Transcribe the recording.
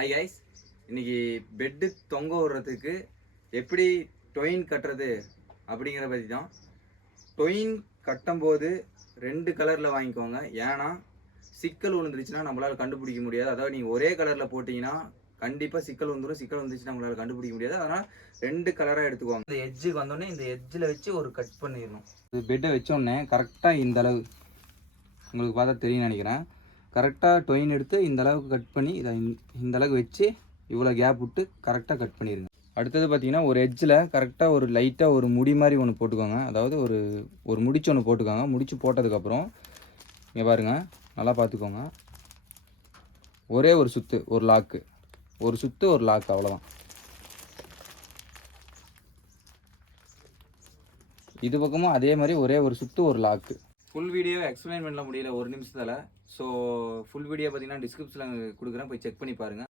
Hi guys இன்னைக்கு bed தொங்க விடுறதுக்கு எப்படி டொயின் கட்டுறது அப்படிங்கிற பற்றி தான். டொயின் கட்டும்போது ரெண்டு கலரில் வாங்கிக்கோங்க. ஏன்னா சிக்கல் விழுந்துருச்சுன்னா நம்மளால் கண்டுபிடிக்க முடியாது. அதாவது நீங்கள் ஒரே கலரில் போட்டிங்கன்னா கண்டிப்பாக சிக்கல் வந்துடும் சிக்கல் வந்துச்சுன்னா நம்மளால் கண்டுபிடிக்க முடியாது. அதனால் ரெண்டு கலராக எடுத்துக்கோங்க. இந்த எட்ஜுக்கு வந்தோடனே இந்த எட்ஜில் வச்சு ஒரு கட் பண்ணிடணும். இது பெட்டை வச்சோடனே கரெக்டாக இந்த அளவு. உங்களுக்கு பார்த்தா தெரியும் நினைக்கிறேன். கரெக்டாக டொயின் எடுத்து இந்த அளவுக்கு கட் பண்ணி இதை இந்த- அளவுக்கு வச்சு இவ்வளோ கேப் விட்டு கரெக்டாக கட் பண்ணிடுங்க அடுத்தது பார்த்தீங்கன்னா ஒரு எட்ஜில் கரெக்டாக ஒரு லைட்டாக ஒரு முடி மாதிரி ஒன்று போட்டுக்கோங்க. அதாவது ஒரு ஒரு முடிச்சு ஒன்று போட்டுக்கோங்க. முடிச்சு போட்டதுக்கப்புறம் இங்கே பாருங்க நல்லா பார்த்துக்கோங்க ஒரே ஒரு சுத்து ஒரு லாக்கு ஒரு சுத்து ஒரு லாக்கு அவ்வளோதான் இது பக்கமும் அதே மாதிரி ஒரே ஒரு சுத்து ஒரு லாக்கு ஃபுல் வீடியோ எக்ஸ்பிளைன் பண்ண முடியல ஒரு நிமிஷத்தில். ஸோ ஃபுல் வீடியோ பார்த்தீங்கன்னா டிஸ்கிரிப்ஷனில் கொடுக்குறேன். போய் செக் பண்ணி பாருங்கள்